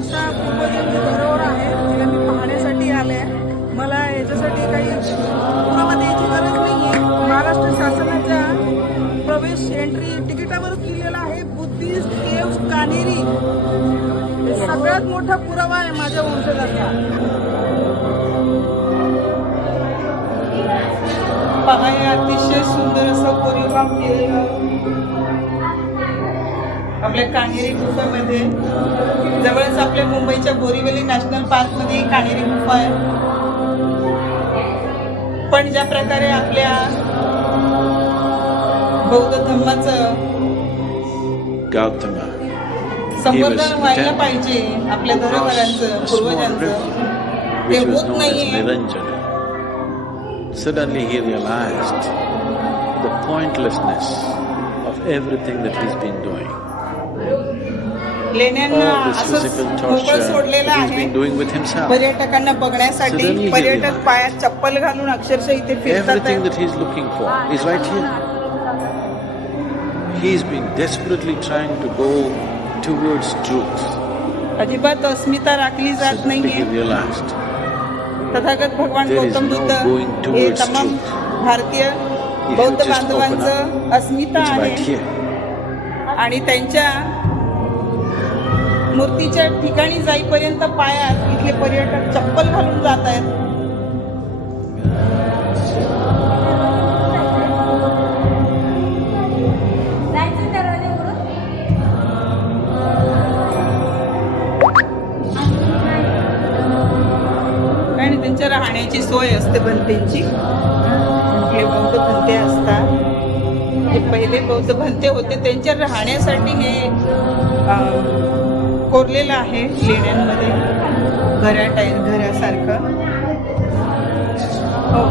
माझ्या पूर्वजांची धरोहर आहे, तिला मी पाहण्यासाठी आले आहे. मला याच्यासाठी काही पुरावा द्यायची गरज नाही आहे. महाराष्ट्र शासनाच्या प्रवेश एंट्री तिकिटावरच लिहिलेलं आहे बुद्धिस्ट केव्स कानेरी. हे सगळ्यात मोठा पुरावा आहे माझ्या वंशजाचा. पहा, हे अतिशय सुंदर असं कोरीवकाम केलेलं आपल्या कान्हेरी गुफेमध्ये. जवळच आपल्या मुंबईच्या बोरीवली नॅशनल पार्कमध्ये कान्हेरी गुफा आहे. पण ज्या प्रकारे आपल्या बौद्ध धर्माचं संवर्धन व्हायला पाहिजे, आपल्या धरोहरांचं, पूर्वजांचं, ते होत नाहीये. Suddenly he realized the pointlessness of everything that he's been doing. लेण्यांना All this असंच physical मोकळं torture सोडलेलं that he's आहे been doing with himself. पर्यटकांना बघण्यासाठी. Suddenly he पर्यटक realized पायात चप्पल घालून अक्षरशः इथे फिरतात. Everything that he's looking for is right here. He's been desperately trying to go towards truth. अजिबात अस्मिता राखली जात Suddenly he नाहीये. realized तथागत भगवान there is Gautam no Buddha going हे towards तमाम truth. भारतीय If you बौद्ध just open बांधवांचं अस्मिता It's right आहे. here. आणि त्यांच्या मूर्तीच्या ठिकाणी जाईपर्यंत पायात इथले पर्यटक चप्पल घालून जात आहेत. आणि त्यांच्या राहण्याची सोय असते भंतेची. आपले बौद्ध भंते असतात, जे पहिले बौद्ध भंते होते त्यांच्या राहण्यासाठी हे कोरलेलं आहे लेण्यांमध्ये, घरासारखं. हो,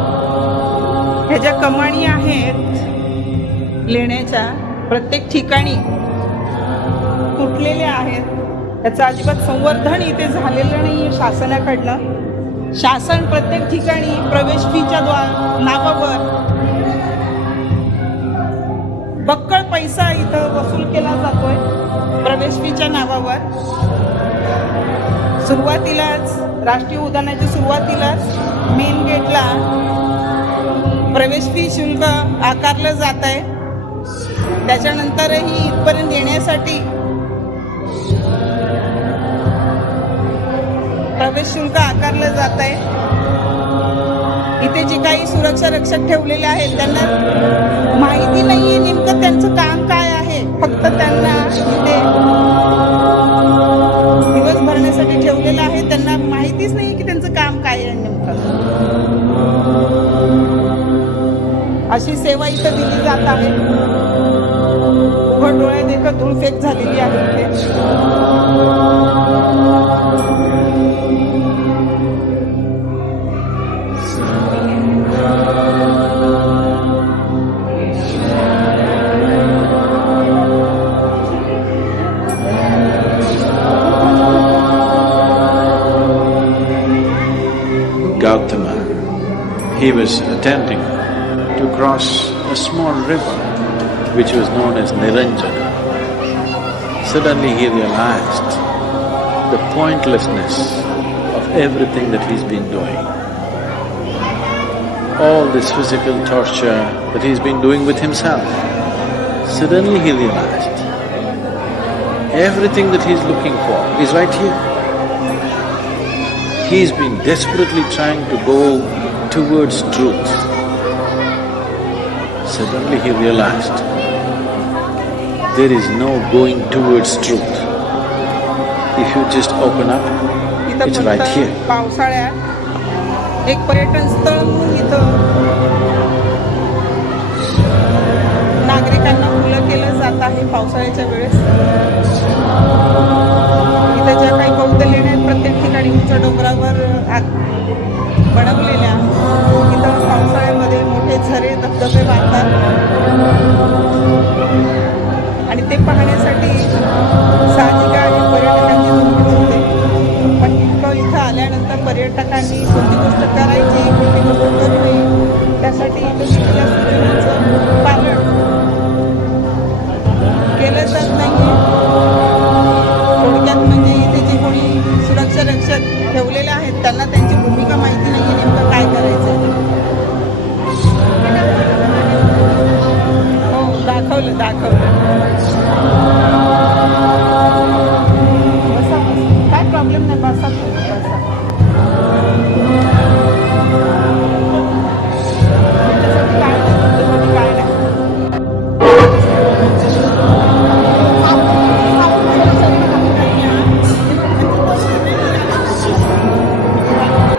ह्या ज्या कमाणी आहेत लेण्याच्या प्रत्येक ठिकाणी तुटलेल्या आहेत. याचं अजिबात संवर्धन इथे झालेलं नाही शासनाकडनं. शासन प्रत्येक ठिकाणी प्रवेश फीच्या नावावर बक्कळ पैसा इथं वसूल केला जातोय. प्रवेश फीच्या नावावर सुरुवातीलाच, राष्ट्रीय उद्यानाच्या सुरुवातीलाच मेन गेटला प्रवेश फी शुल्क आकारलं जात आहे. त्याच्यानंतरही इथपर्यंत येण्यासाठी प्रवेश शुल्क आकारलं जात आहे. इथे जे काही सुरक्षा रक्षक ठेवलेले आहेत त्यांना माहिती नाहीये नेमकं त्यांचं काम काय आहे. फक्त त्यांना इथे दिवस भरण्यासाठी ठेवलेलं आहे. त्यांना माहितीच नाही की त्यांचं काम काय आहे नेमकं. अशी सेवा इथं दिली जात आहे. उघड डोळे देखत धूळफेक झालेली आहे इथे. Gautama, he was attempting to cross a small river which was known as Niranjana. Suddenly he realized the pointlessness of everything that he's been doing. All this physical torture that he's been doing with himself. Suddenly he realized everything that he's looking for is right here. He's been desperately trying to go towards truth. Suddenly he realized there is no going towards truth. If you just open up, it's right here. पावसाळ्यात एक पर्यटन स्थळ म्हणून इथं नागरिकांना खुलं केलं जात आहे पावसाळ्याच्या वेळेस. इथं ज्या काही बौद्ध लेण्या आहेत प्रत्येक ठिकाणी उंच डोंगरावर बनवलेल्या, इथं पावसाळ्यामध्ये मोठे झरे धबधबे वाहतात आणि ते पाहण्यासाठी साहजिक आहे पर्यटकांची गर्दी होते. पण इतकं इथं आल्यानंतर पर्यटकांनी कोणती गोष्ट करायची, कोणती गोष्ट करू नये, त्यासाठी इथं दिलेल्या सूचनांचं पालन केलं जात नाही. नाही, बसा तुम्ही, बसा.